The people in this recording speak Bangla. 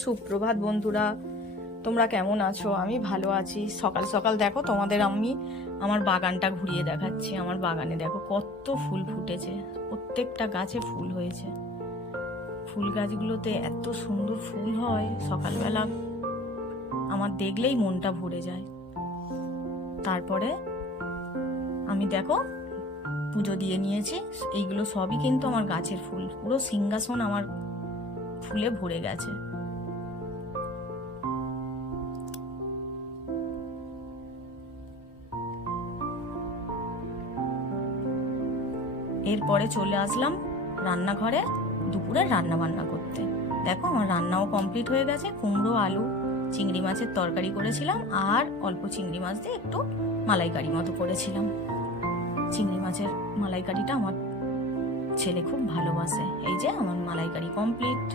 সুপ্রভাত বন্ধুরা, তোমরা কেমন আছো? আমি ভালো আছি। সকাল সকাল দেখো তোমাদের আমি আমার বাগানটা ঘুরিয়ে দেখাচ্ছি। আমার বাগানে দেখো কত ফুল ফুটেছে, প্রত্যেকটা গাছে ফুল হয়েছে। ফুল গাছগুলোতে এত সুন্দর ফুল হয়, সকালবেলা আমার দেখলেই মনটা ভরে যায়। তারপরে আমি দেখো পুজো দিয়ে নিয়েছি। এইগুলো সবই কিন্তু আমার গাছের ফুল, পুরো সিংহাসন আমার ফুলে ভরে গেছে। এরপরে চলে আসলাম রান্নাঘরে দুপুরে রান্না বান্না করতে। দেখো আমার রান্নাও কমপ্লিট হয়ে গেছে। কুমড়ো, আলু, চিংড়ি মাছের তরকারি করেছিলাম, আর অল্প চিংড়ি মাছ দিয়ে একটু মালাইকারি মতো করেছিলাম। চিংড়ি মাছের মালাইকারিটা আমার ছেলে খুব ভালোবাসে। এই যে আমার মালাইকারি কমপ্লিট।